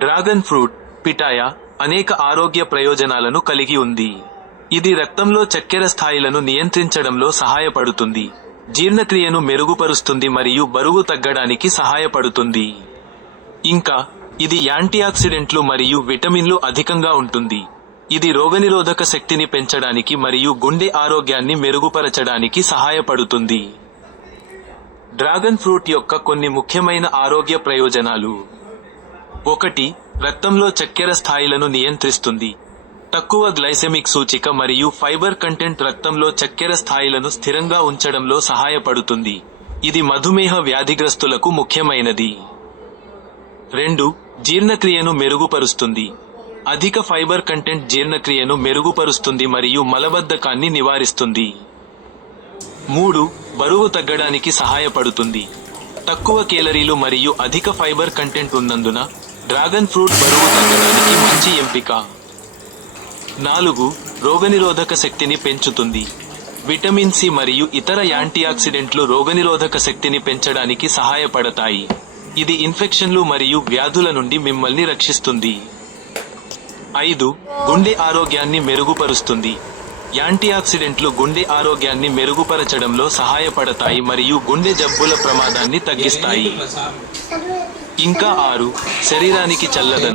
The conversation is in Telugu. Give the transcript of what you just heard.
డ్రాగన్ ఫ్రూట్ పిటాయ అనేక ఆరోగ్య ప్రయోజనాలను కలిగి ఉంది. ఇది రక్తంలో చక్కెర స్థాయిలను నియంత్రించడంలో సహాయపడుతుంది, జీర్ణక్రియను మెరుగుపరుస్తుంది మరియు బరువు తగ్గడానికి సహాయపడుతుంది. ఇంకా ఇది యాంటీఆక్సిడెంట్లు మరియు విటమిన్లు అధికంగా ఉంటుంది. ఇది రోగనిరోధక శక్తిని పెంచడానికి మరియు గుండె ఆరోగ్యాన్ని మెరుగుపరచడానికి సహాయపడుతుంది. డ్రాగన్ ఫ్రూట్ యొక్క కొన్ని ముఖ్యమైన ఆరోగ్య ప్రయోజనాలు. 1. రక్తంలో చక్కెర స్థాయిలను నియంత్రిస్తుంది. తక్కువ గ్లైసెమిక్ సూచిక మరియు ఫైబర్ కంటెంట్ రక్తంలో చక్కెర స్థాయిలను స్థిరంగా ఉంచడంలో సహాయపడుతుంది. ఇది మధుమేహ వ్యాధిగ్రస్తులకు ముఖ్యమైనది. 2. జీర్ణక్రియను మెరుగుపరుస్తుంది. అధిక ఫైబర్ కంటెంట్ జీర్ణక్రియను మెరుగుపరుస్తుంది మరియు మలబద్ధకాన్ని నివారిస్తుంది. 3. బరువు తగ్గడానికి సహాయపడుతుంది. తక్కువ కేలరీలు మరియు అధిక ఫైబర్ కంటెంట్ ఉన్నందున డ్రాగన్ ఫ్రూట్ బరువు తగ్గడానికి మంచి ఎంపిక. 4. రోగనిరోధక శక్తిని పెంచుతుంది. విటమిన్ సి మరియు ఇతర యాంటీఆక్సిడెంట్లు రోగనిరోధక శక్తిని పెంచడానికి సహాయపడతాయి. ఇది ఇన్ఫెక్షన్లు మరియు వ్యాధుల నుండి మిమ్మల్ని రక్షిస్తుంది. 5. గుండె ఆరోగ్యాన్ని మెరుగుపరుస్తుంది. యాంటీఆక్సిడెంట్లు గుండె ఆరోగ్యాన్ని మెరుగుపరచడంలో సహాయపడతాయి మరియు గుండె జబ్బుల ప్రమాదాన్ని తగ్గిస్తాయి. ఇంకా 6. శరీరానికి చల్లదనం.